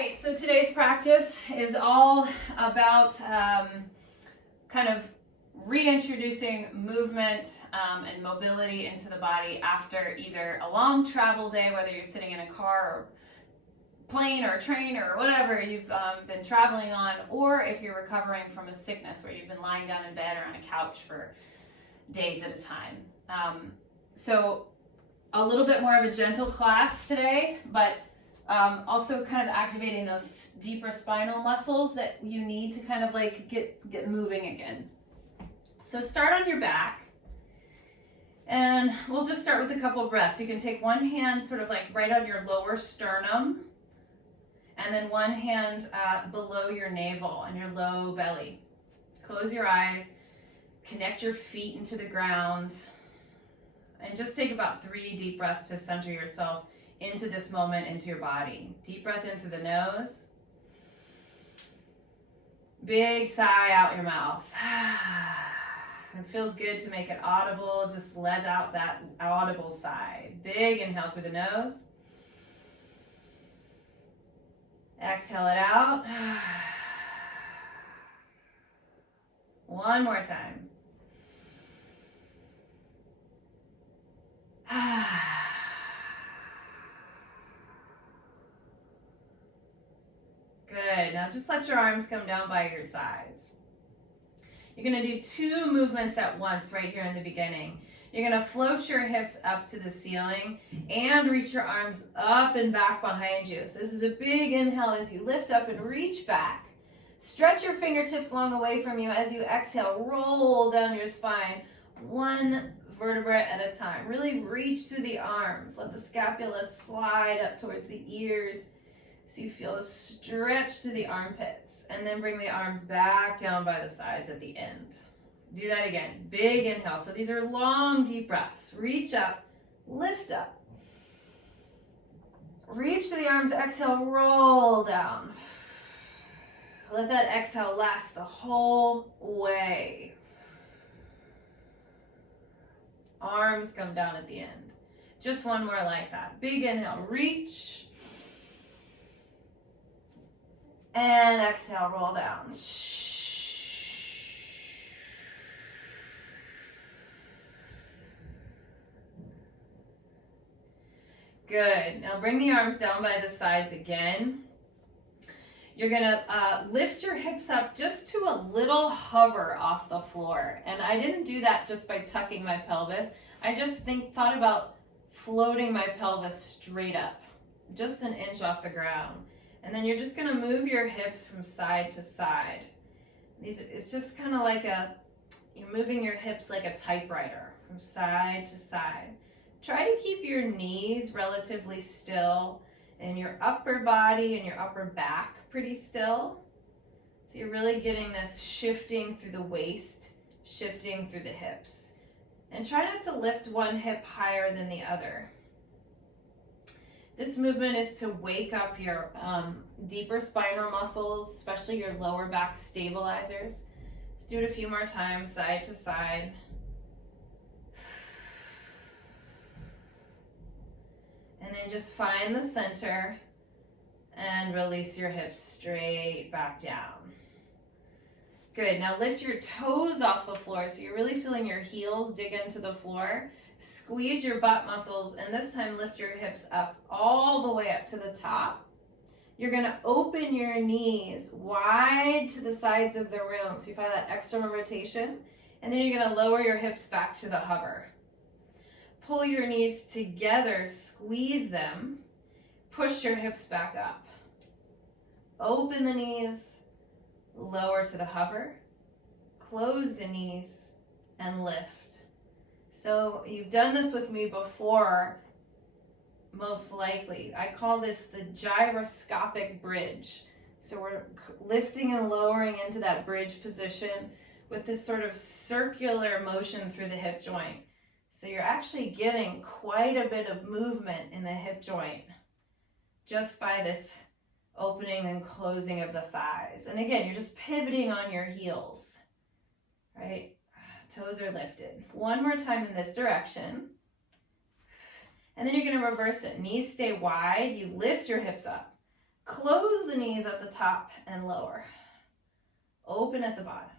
right, so today's practice is all about kind of reintroducing movement and mobility into the body after either a long travel day, whether you're sitting in a car or plane or train or whatever you've been traveling on, or if you're recovering from a sickness where you've been lying down in bed or on a couch for days at a time. So a little bit more of a gentle class today, but also kind of activating those deeper spinal muscles that you need to kind of like get moving again. So start on your back, and we'll just start with a couple of breaths. You can take one hand sort of like right on your lower sternum, and then one hand below your navel and your low belly. Close your eyes, connect your feet into the ground, and just take about 3 deep breaths to center yourself into this moment, into your body. Deep breath in through the nose. Big sigh out your mouth. It feels good to make it audible. Just let out that audible sigh. Big inhale through the nose. Exhale it out. One more time. Good. Now just let your arms come down by your sides. You're going to do 2 movements at once right here in the beginning. You're going to float your hips up to the ceiling and reach your arms up and back behind you. So this is a big inhale as you lift up and reach back. Stretch your fingertips long away from you as you exhale. Roll down your spine, 1 vertebra at a time. Really reach through the arms. Let the scapula slide up towards the ears so you feel a stretch through the armpits. And then bring the arms back down by the sides at the end. Do that again. Big inhale. So these are long, deep breaths. Reach up, lift up. Reach to the arms, exhale, roll down. Let that exhale last the whole way. Arms come down at the end. Just one more like that. Big inhale, reach. And exhale, roll down. Good. Now bring the arms down by the sides again. You're going to lift your hips up just to a little hover off the floor. And I didn't do that just by tucking my pelvis. I just thought about floating my pelvis straight up, just an inch off the ground. And then you're just going to move your hips from side to side. It's just kind of like you're moving your hips like a typewriter from side to side. Try to keep your knees relatively still and your upper body and your upper back pretty still. So you're really getting this shifting through the waist, shifting through the hips. And try not to lift one hip higher than the other. This movement is to wake up your deeper spinal muscles, especially your lower back stabilizers. Let's do it a few more times, side to side. And then just find the center and release your hips straight back down. Good. Now lift your toes off the floor so you're really feeling your heels dig into the floor. Squeeze your butt muscles, and this time lift your hips up all the way up to the top. You're going to open your knees wide to the sides of the room so you find that external rotation, and then you're going to lower your hips back to the hover. Pull your knees together, squeeze them, push your hips back up. Open the knees, lower to the hover, close the knees, and lift. So you've done this with me before, most likely. I call this the gyroscopic bridge. So we're lifting and lowering into that bridge position with this sort of circular motion through the hip joint. So you're actually getting quite a bit of movement in the hip joint just by this opening and closing of the thighs. And again, you're just pivoting on your heels, right? Toes are lifted. One more time in this direction. And then you're going to reverse it. Knees stay wide. You lift your hips up. Close the knees at the top and lower. Open at the bottom.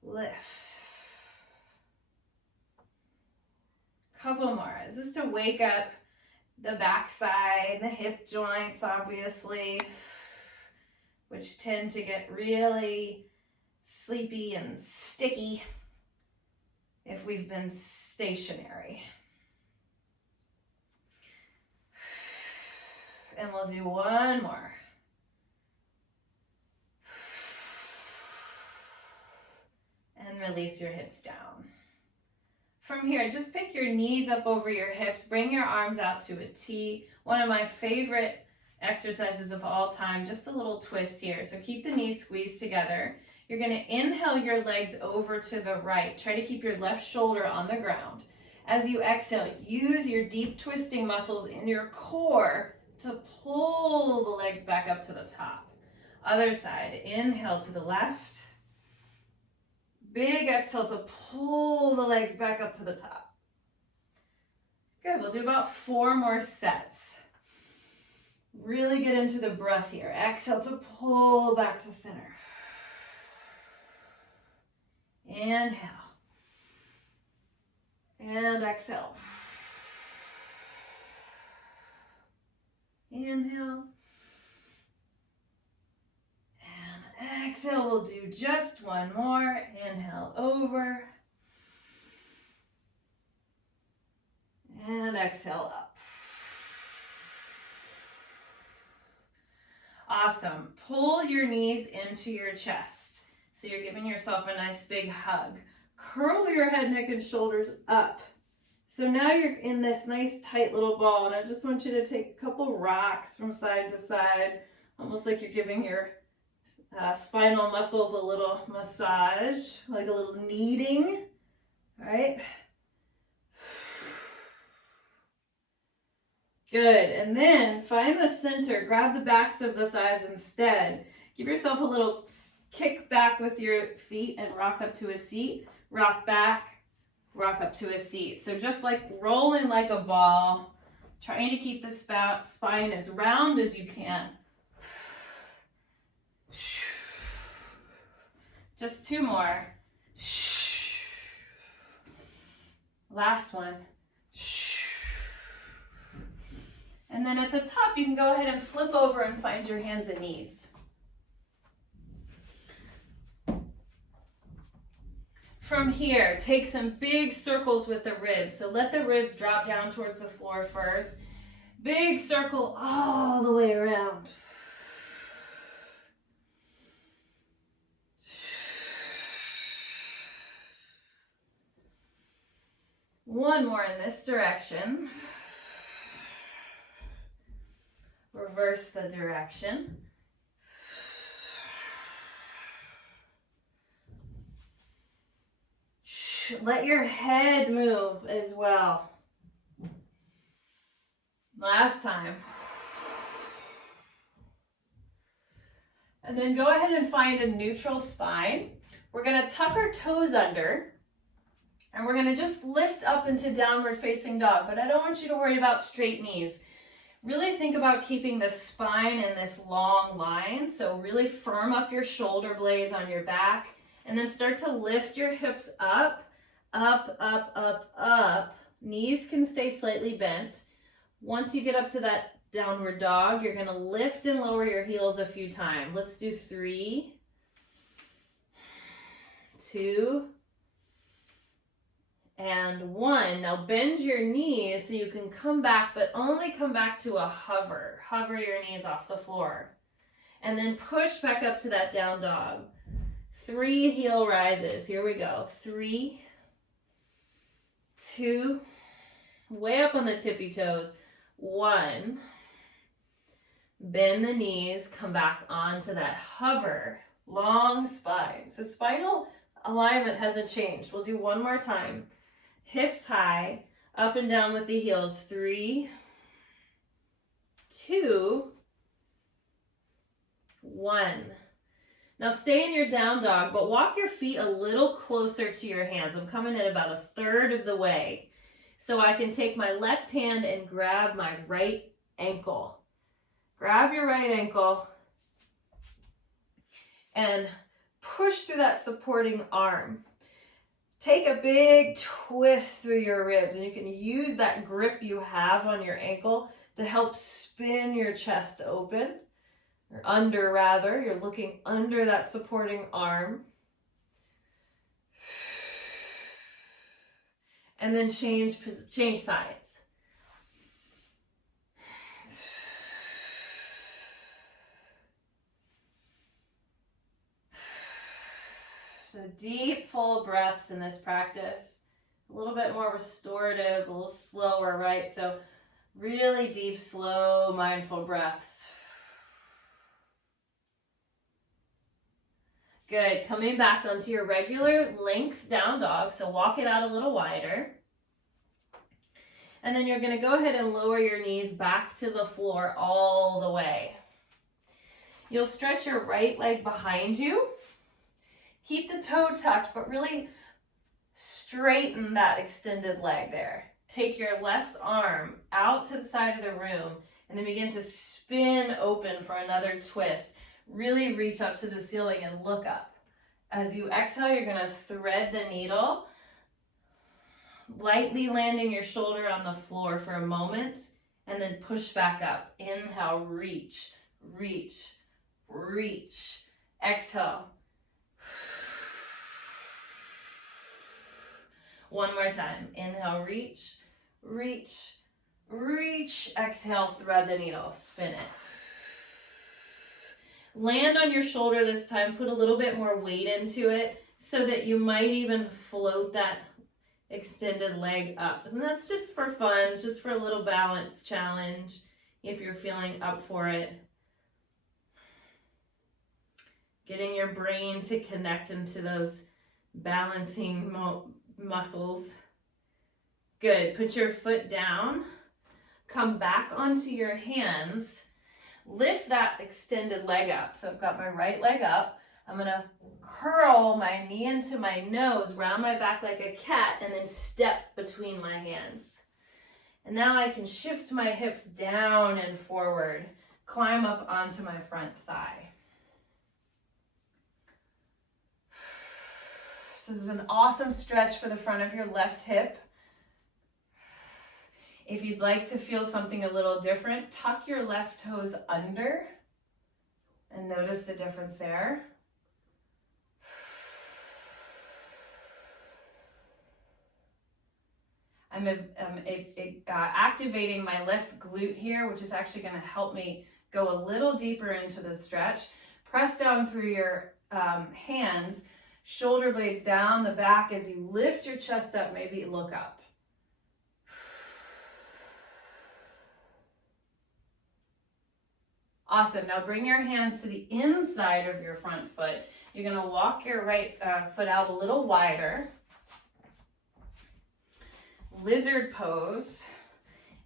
Lift. Couple more. This is to wake up the backside, the hip joints, obviously, which tend to get really sleepy and sticky if we've been stationary. And we'll do one more. And release your hips down. From here, just pick your knees up over your hips, bring your arms out to a T. One of my favorite exercises of all time, just a little twist here. So keep the knees squeezed together. You're gonna inhale your legs over to the right. Try to keep your left shoulder on the ground. As you exhale, use your deep twisting muscles in your core to pull the legs back up to the top. Other side, inhale to the left. Big exhale to pull the legs back up to the top. Good, we'll do about 4 more sets. Really get into the breath here. Exhale to pull back to center. Inhale. And exhale. Inhale. And exhale, we'll do just one more. Inhale over. And exhale up. Awesome. Pull your knees into your chest. So you're giving yourself a nice big hug. Curl your head, neck, and shoulders up. So now you're in this nice tight little ball, and I just want you to take a couple rocks from side to side, almost like you're giving your spinal muscles a little massage, like a little kneading, right? Good, and then find the center, grab the backs of the thighs instead. Give yourself a little kick back with your feet and rock up to a seat, rock back, rock up to a seat. So just like rolling like a ball, trying to keep the spine as round as you can. Just 2 more. Last one. And then at the top, you can go ahead and flip over and find your hands and knees. From here, take some big circles with the ribs. So let the ribs drop down towards the floor first. Big circle all the way around. One more in this direction. Reverse the direction. Let your head move as well. Last time. And then go ahead and find a neutral spine. We're going to tuck our toes under. And we're going to just lift up into downward facing dog. But I don't want you to worry about straight knees. Really think about keeping the spine in this long line. So really firm up your shoulder blades on your back. And then start to lift your hips up, up, up, up, up. Knees can stay slightly bent. Once you get up to that downward dog, you're going to lift and lower your heels a few times. Let's do 3, 2, and 1. Now bend your knees so you can come back, but only come back to a hover. Hover your knees off the floor. And then push back up to that down dog. 3 heel rises. Here we go. 3, 2, way up on the tippy toes. 1. Bend the knees, come back onto that hover. Long spine. So spinal alignment hasn't changed. We'll do one more time. Hips high, up and down with the heels. 3, 2, 1. Now stay in your down dog, but walk your feet a little closer to your hands. I'm coming at about 1/3 of the way. So I can take my left hand and grab my right ankle. Grab your right ankle and push through that supporting arm. Take a big twist through your ribs, and you can use that grip you have on your ankle to help spin your chest open, or under rather. You're looking under that supporting arm. And then change sides. So deep, full breaths in this practice. A little bit more restorative, a little slower, right? So really deep, slow, mindful breaths. Good. Coming back onto your regular length down dog. So walk it out a little wider. And then you're going to go ahead and lower your knees back to the floor all the way. You'll stretch your right leg behind you. Keep the toe tucked, but really straighten that extended leg there. Take your left arm out to the side of the room and then begin to spin open for another twist. Really reach up to the ceiling and look up. As you exhale, you're going to thread the needle, lightly landing your shoulder on the floor for a moment, and then push back up. Inhale, reach, reach, reach. Exhale. One more time. Inhale, reach, reach, reach. Exhale, thread the needle, spin it. Land on your shoulder this time. Put a little bit more weight into it so that you might even float that extended leg up. And that's just for fun, just for a little balance challenge if you're feeling up for it. Getting your brain to connect into those balancing muscles. Good. Put your foot down. Come back onto your hands. Lift that extended leg up. So I've got my right leg up. I'm going to curl my knee into my nose, round my back like a cat, and then step between my hands. And now I can shift my hips down and forward, climb up onto my front thigh. So this is an awesome stretch for the front of your left hip. If you'd like to feel something a little different, tuck your left toes under and notice the difference there. I'm activating my left glute here, which is actually going to help me go a little deeper into the stretch. Press down through your hands, shoulder blades down the back as you lift your chest up, maybe look up. Awesome. Now bring your hands to the inside of your front foot. You're going to walk your right foot out a little wider. Lizard pose.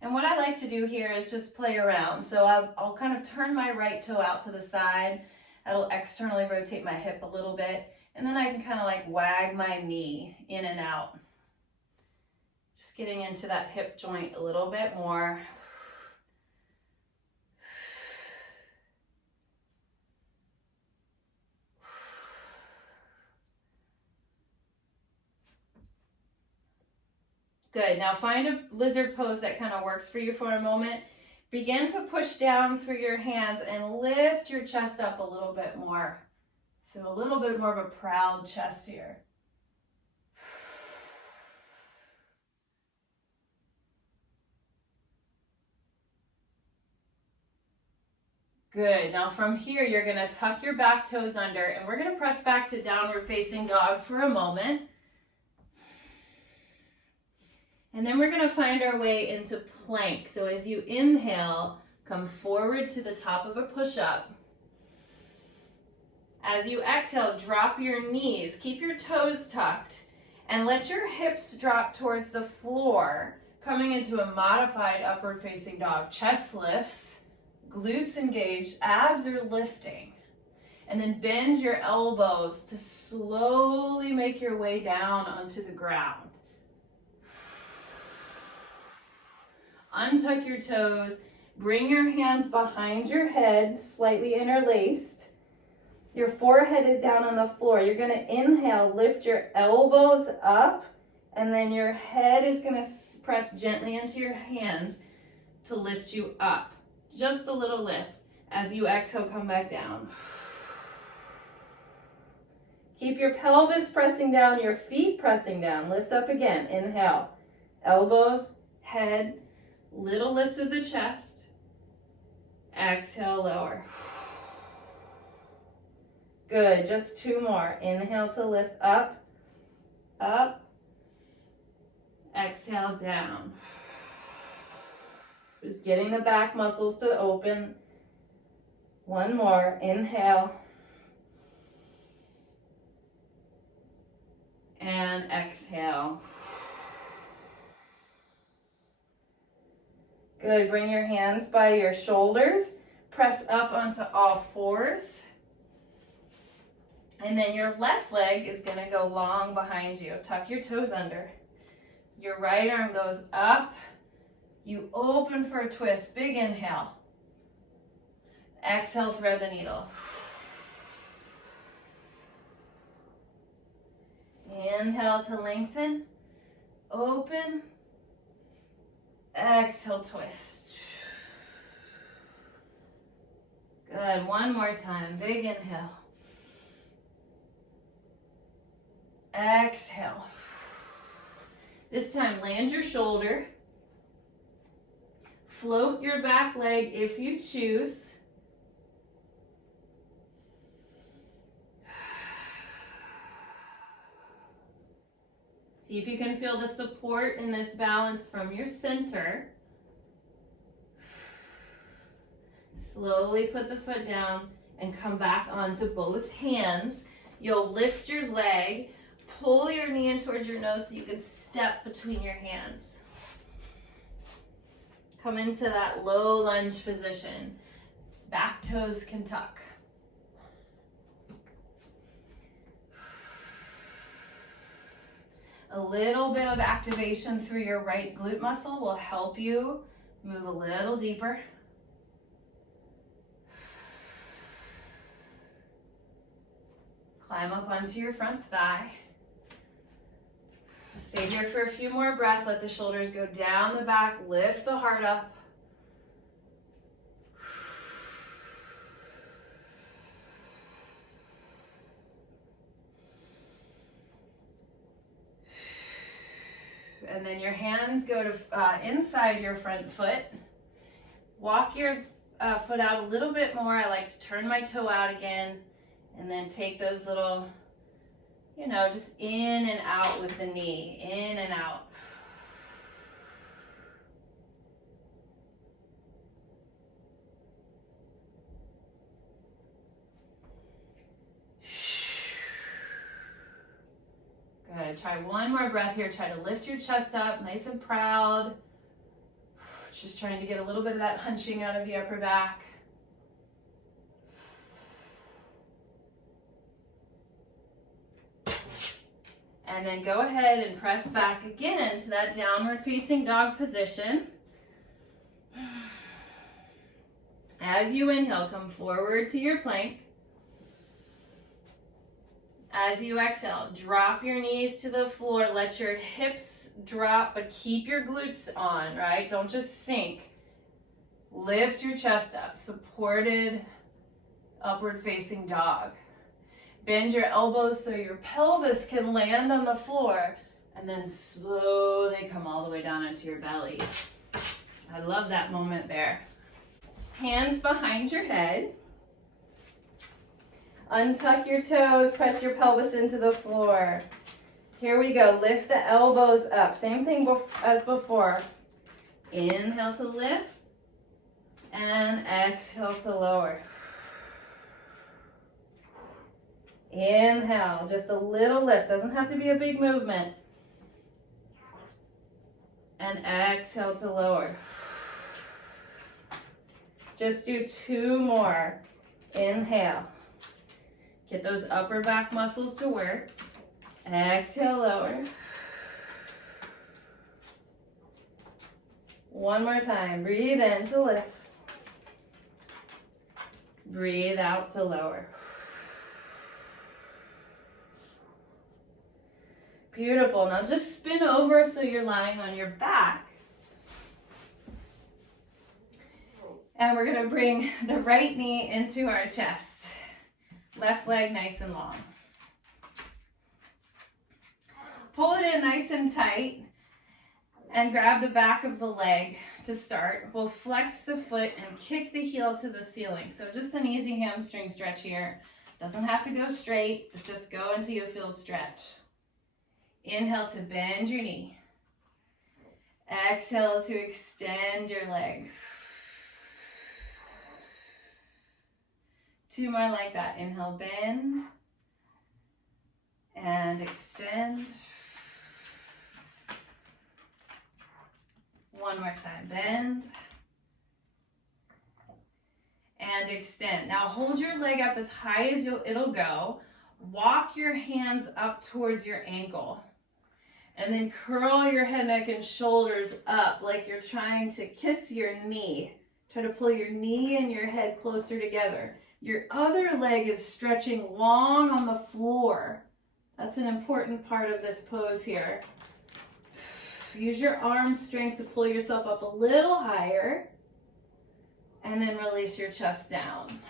And what I like to do here is just play around. So I'll kind of turn my right toe out to the side. That'll externally rotate my hip a little bit. And then I can kind of like wag my knee in and out. Just getting into that hip joint a little bit more. Good. Now find a lizard pose that kind of works for you for a moment. Begin to push down through your hands and lift your chest up a little bit more. So a little bit more of a proud chest here. Good. Now from here, you're going to tuck your back toes under and we're going to press back to downward facing dog for a moment. And then we're going to find our way into plank. So as you inhale, come forward to the top of a push-up. As you exhale, drop your knees. Keep your toes tucked and let your hips drop towards the floor, coming into a modified upward facing dog. Chest lifts, glutes engaged, abs are lifting. And then bend your elbows to slowly make your way down onto the ground. Untuck your toes, Bring your hands behind your head, slightly interlaced. Your forehead is down on the floor. You're going to inhale, lift your elbows up, and then your head is going to press gently into your hands to lift you up. Just a little lift. As you exhale, come back down. Keep your pelvis pressing down, your feet pressing down. Lift up again. Inhale. Elbows, head, little lift of the chest. Exhale, lower. Good. Just 2 more. Inhale to lift up, up. Exhale, down. Just getting the back muscles to open. 1 more. Inhale. And exhale. Good. Bring your hands by your shoulders. Press up onto all fours. And then your left leg is going to go long behind you. Tuck your toes under. Your right arm goes up. You open for a twist. Big inhale. Exhale, thread the needle. Inhale to lengthen. Open. Exhale, twist. Good. 1 more time. Big inhale. Exhale. This time, land your shoulder. Float your back leg if you choose. See if you can feel the support in this balance from your center. Slowly put the foot down and come back onto both hands. You'll lift your leg, pull your knee in towards your nose so you can step between your hands. Come into that low lunge position. Back toes can tuck. A little bit of activation through your right glute muscle will help you move a little deeper. Climb up onto your front thigh. Stay here for a few more breaths. Let the shoulders go down the back. Lift the heart up. And then your hands go to inside your front foot. Walk your foot out a little bit more. I like to turn my toe out again. And then take those little, just in and out with the knee. In and out. Good. Try 1 more breath here. Try to lift your chest up, nice and proud. Just trying to get a little bit of that hunching out of the upper back. And then go ahead and press back again to that downward facing dog position. As you inhale, come forward to your plank. As you exhale, drop your knees to the floor. Let your hips drop, but keep your glutes on, right? Don't just sink. Lift your chest up, supported upward facing dog. Bend your elbows so your pelvis can land on the floor, and then slowly come all the way down into your belly. I love that moment there. Hands behind your head. Untuck your toes, press your pelvis into the floor. Here we go, lift the elbows up. Same thing as before. Inhale to lift, and exhale to lower. Inhale, just a little lift, doesn't have to be a big movement. And exhale to lower. Just do 2 more. Inhale. Get those upper back muscles to work. Exhale, lower. 1 more time. Breathe in to lift. Breathe out to lower. Beautiful. Now just spin over so you're lying on your back. And we're going to bring the right knee into our chest. Left leg nice and long. Pull it in nice and tight and grab the back of the leg to start. We'll flex the foot and kick the heel to the ceiling. So just an easy hamstring stretch here. Doesn't have to go straight, but just go until you feel stretch. Inhale to bend your knee. Exhale to extend your leg. 2 more like that. Inhale, bend and extend. 1 more time, bend and extend. Now hold your leg up as high as it'll go. Walk your hands up towards your ankle. And then curl your head, neck, and shoulders up like you're trying to kiss your knee. Try to pull your knee and your head closer together. Your other leg is stretching long on the floor. That's an important part of this pose here. Use your arm strength to pull yourself up a little higher. And then release your chest down.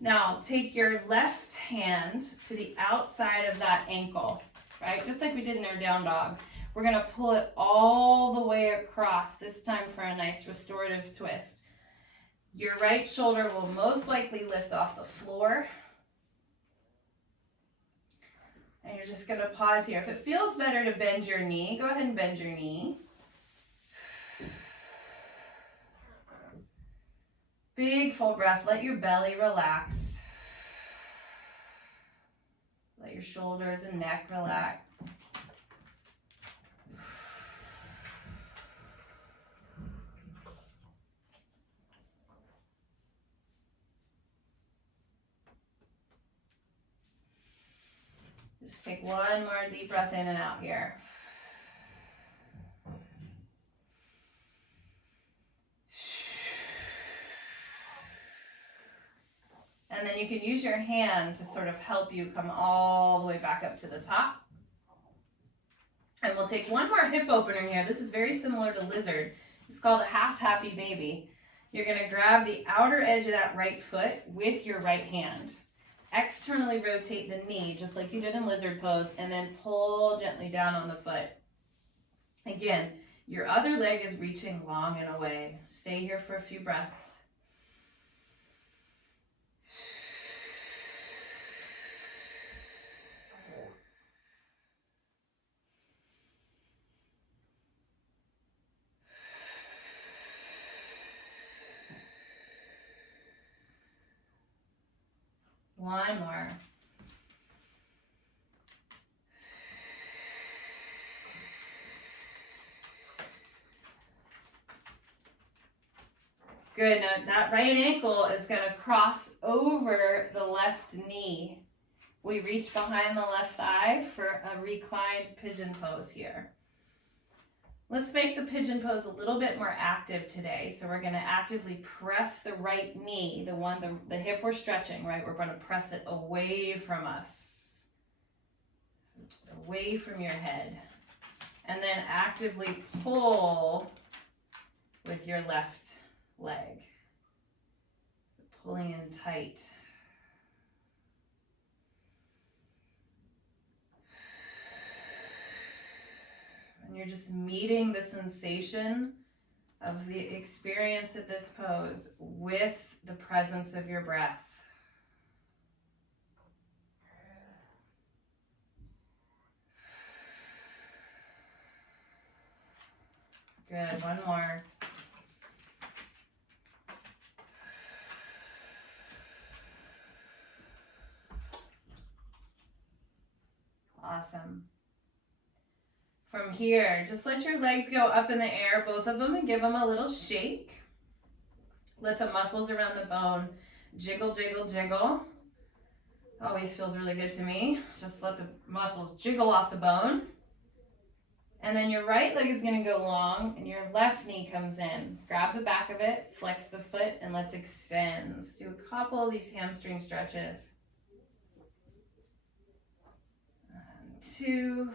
Now take your left hand to the outside of that ankle. Right? Just like we did in our down dog. We're going to pull it all the way across, this time for a nice restorative twist. Your right shoulder will most likely lift off the floor. And you're just going to pause here. If it feels better to bend your knee, go ahead and bend your knee. Big full breath. Let your belly relax. Let your shoulders and neck relax. Just take 1 more deep breath in and out here. And then you can use your hand to sort of help you come all the way back up to the top. And we'll take 1 more hip opener here. This is very similar to lizard. It's called a half happy baby. You're going to grab the outer edge of that right foot with your right hand. Externally rotate the knee, just like you did in lizard pose, and then pull gently down on the foot. Again, your other leg is reaching long and away. Stay here for a few breaths. One more. Good. Now that right ankle is going to cross over the left knee. We reach behind the left thigh for a reclined pigeon pose here. Let's make the pigeon pose a little bit more active today. So we're going to actively press the right knee, the hip we're stretching, right? We're going to press it away from us, away from your head. And then actively pull with your left leg. So pulling in tight. And you're just meeting the sensation of the experience of this pose with the presence of your breath. Good, 1 more. Awesome. From here, just let your legs go up in the air, both of them, and give them a little shake. Let the muscles around the bone jiggle, jiggle, jiggle. Always feels really good to me. Just let the muscles jiggle off the bone. And then your right leg is going to go long and your left knee comes in. Grab the back of it, flex the foot, and let's extend. Let's do a couple of these hamstring stretches. 2.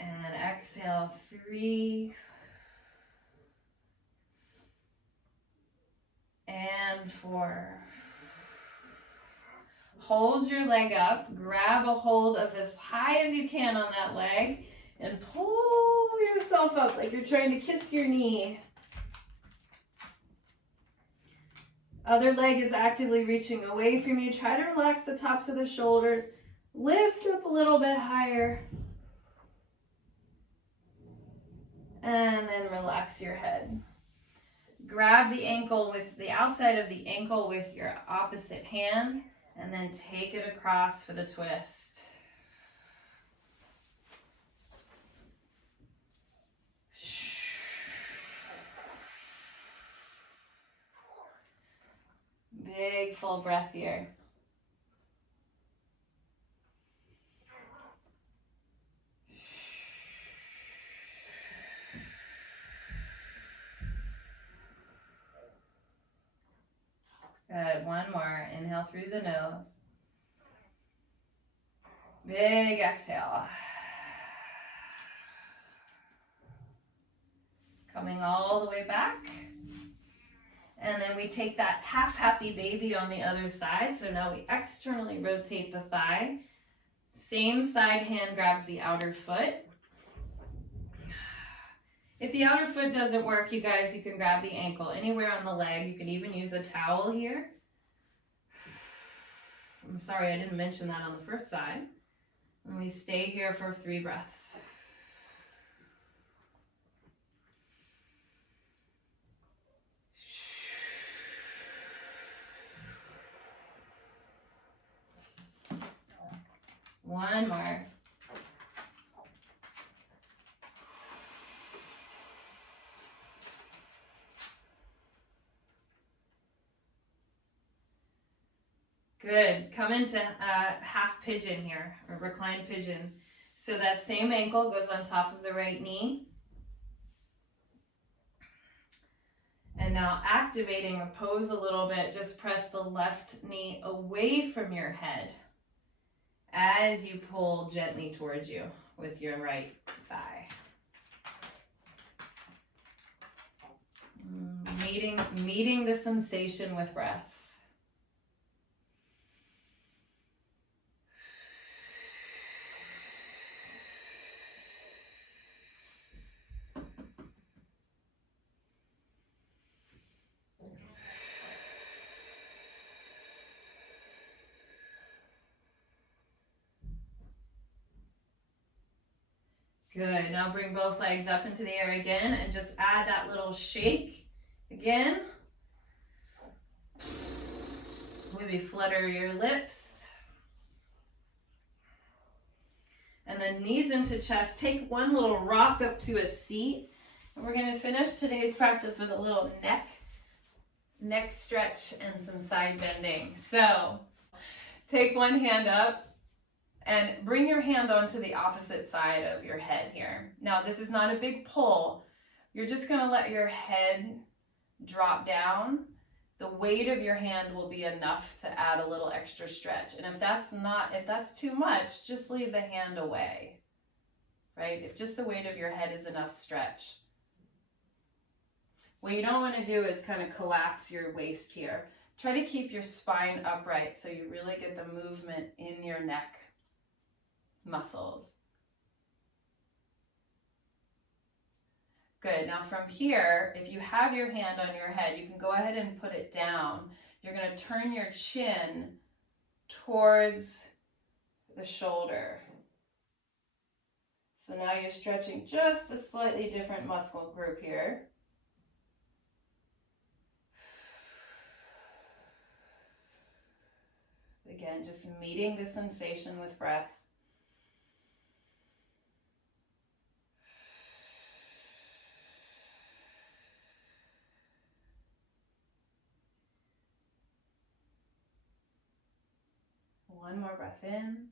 And exhale, 3. And 4. Hold your leg up, grab a hold of as high as you can on that leg, and pull yourself up like you're trying to kiss your knee. Other leg is actively reaching away from you. Try to relax the tops of the shoulders. Lift up a little bit higher. And then relax your head. Grab the ankle with the outside of the ankle with your opposite hand, and then take it across for the twist. Big full breath here. Good, one more. Inhale through the nose. Big exhale. Coming all the way back. And then we take that half happy baby on the other side. So now we externally rotate the thigh. Same side hand grabs the outer foot. If the outer foot doesn't work, you guys, you can grab the ankle anywhere on the leg. You can even use a towel here. I'm sorry, I didn't mention that on the first side. And we stay here for 3 breaths. One more. Good. Come into half pigeon here, or reclined pigeon. So that same ankle goes on top of the right knee. And now activating the pose a little bit, just press the left knee away from your head as you pull gently towards you with your right thigh. Meeting the sensation with breath. Good. Now bring both legs up into the air again and just add that little shake again. Maybe flutter your lips. And then knees into chest. Take one little rock up to a seat. And we're going to finish today's practice with a little neck stretch and some side bending. So take one hand up. And bring your hand onto the opposite side of your head here. Now, this is not a big pull. You're just going to let your head drop down. The weight of your hand will be enough to add a little extra stretch. And if that's too much, just leave the hand away, right? If just the weight of your head is enough stretch. What you don't want to do is kind of collapse your waist here. Try to keep your spine upright so you really get the movement in your neck muscles. Good. Now from here, if you have your hand on your head, you can go ahead and put it down. You're going to turn your chin towards the shoulder. So now you're stretching just a slightly different muscle group here. Again, just meeting the sensation with breath. One more breath in.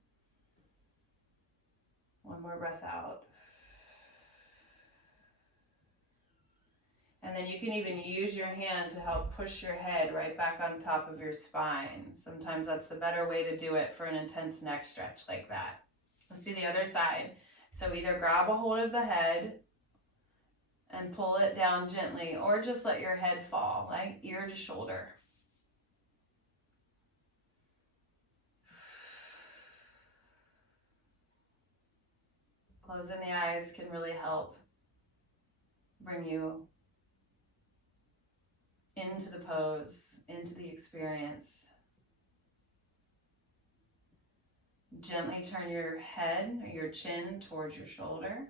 One more breath out. And then you can even use your hand to help push your head right back on top of your spine. Sometimes that's the better way to do it for an intense neck stretch like that. Let's do the other side. So either grab a hold of the head and pull it down gently, or just let your head fall, like ear to shoulder. Closing the eyes can really help bring you into the pose, into the experience. Gently turn your head or your chin towards your shoulder.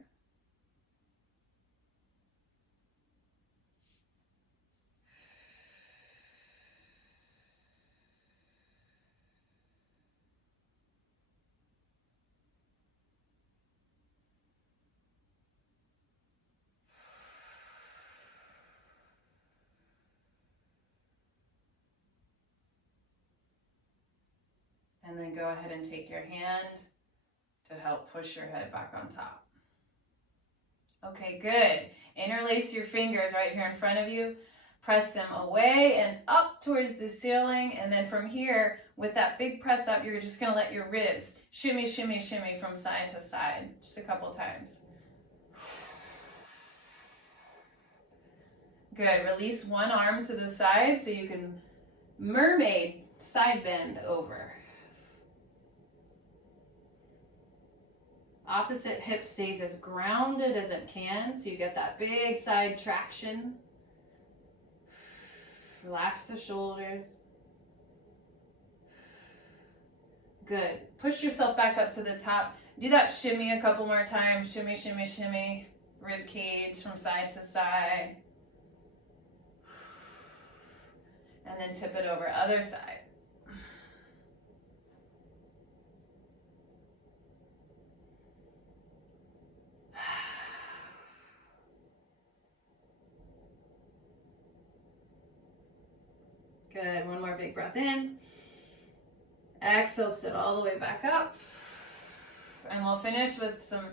And then go ahead and take your hand to help push your head back on top. Okay, good. Interlace your fingers right here in front of you. Press them away and up towards the ceiling. And then from here, with that big press up, you're just going to let your ribs shimmy, shimmy, shimmy from side to side. Just a couple times. Good. Release one arm to the side so you can mermaid side bend over. Opposite hip stays as grounded as it can, so you get that big side traction. Relax the shoulders. Good. Push yourself back up to the top. Do that shimmy a couple more times. Shimmy, shimmy, shimmy. Rib cage from side to side. And then tip it over other side. Good. One more big breath in. Exhale, sit all the way back up. And we'll finish with some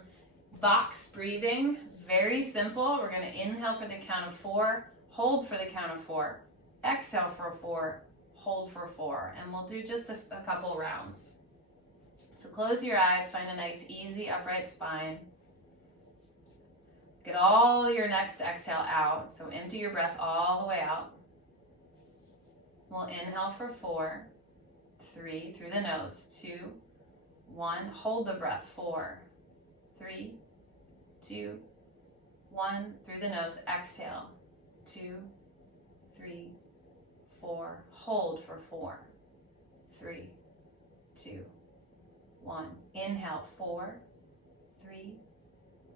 box breathing. Very simple. We're going to inhale for the count of 4, hold for the count of 4, exhale for 4, hold for 4. And we'll do just a couple rounds. So close your eyes, find a nice, easy, upright spine. Get all your next exhale out. So empty your breath all the way out. We'll inhale for 4, 3, through the nose, 2, 1, hold the breath, 4, 3, 2, 1, through the nose, exhale, 2, 3, 4, hold for 4, 3, 2, 1, inhale, 4, 3,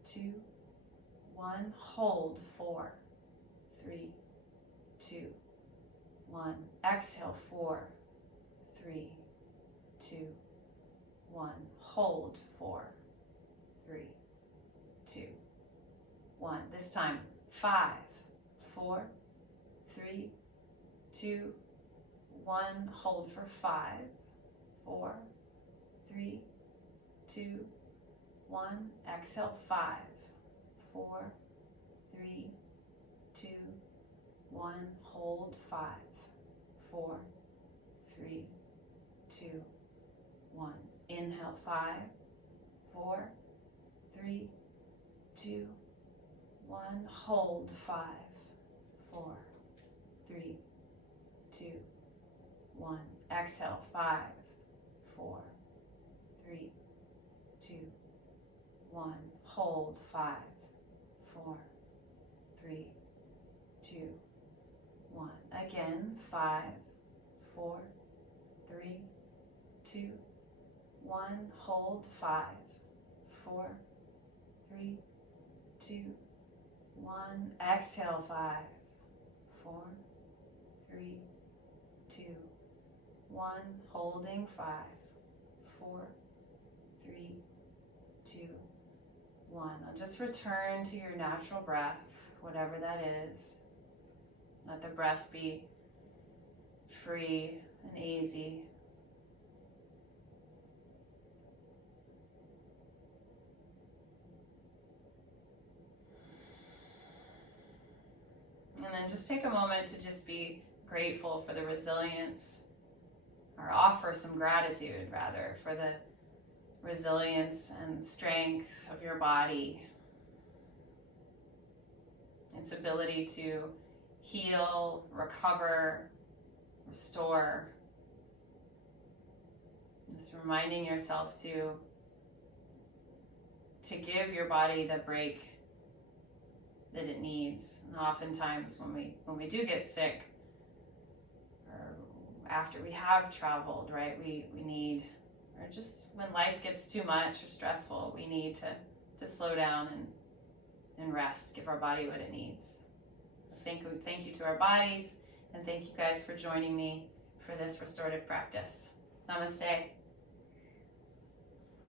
2, 1, hold, 4, 3, 2, 1, exhale, 4, 3, 2, 1, hold, 4, 3, 2, 1. This time, 5, 4, 3, 2, 1, hold for 5, 4, 3, 2, 1, exhale, 5, 4, 3, 2, 1, hold, 5, 4, 3, 2, 1. Inhale, 5, 4, 3, 2, 1. Hold, 5, 4, 3, 2, 1. Exhale, 5, 4, 3, 2, 1. Hold, 5, 4, 3, 2, 1. Again, 5, 4, 3, 2, 1. Hold, 5, 4, 3, 2, 1. Exhale, 5, 4, 3, 2, 1. Holding, 5, 4, 3, 2, 1. Now just return to your natural breath, whatever that is. Let the breath be free and easy. then just take a moment to just be grateful for the resilience, or offer some gratitude rather, for the resilience and strength of your body, its ability to heal, recover, restore. Just reminding yourself to give your body the break that it needs. And oftentimes when we do get sick, or after we have traveled, right, we need, or just when life gets too much or stressful, we need to slow down and rest, give our body what it needs. Thank you to our bodies, and thank you guys for joining me for this restorative practice. Namaste.